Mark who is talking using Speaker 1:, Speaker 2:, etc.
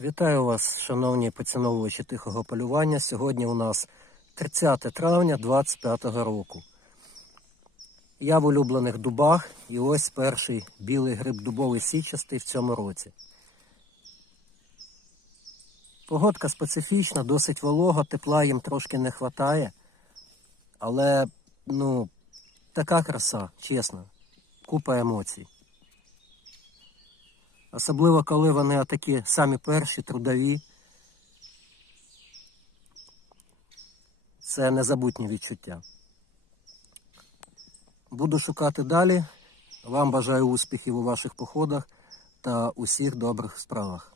Speaker 1: Вітаю вас, шановні поціновувачі тихого полювання. Сьогодні у нас 30 травня 2025 року. Я в улюблених дубах і ось перший білий гриб дубовий січастий в цьому році. Погодка специфічна, досить волога, тепла їм трошки не вистачає. Але, ну, така краса, чесно, купа емоцій. Особливо, коли вони такі самі перші, трудові. Це незабутні відчуття. Буду шукати далі. Вам бажаю успіхів у ваших походах та усіх добрих справах.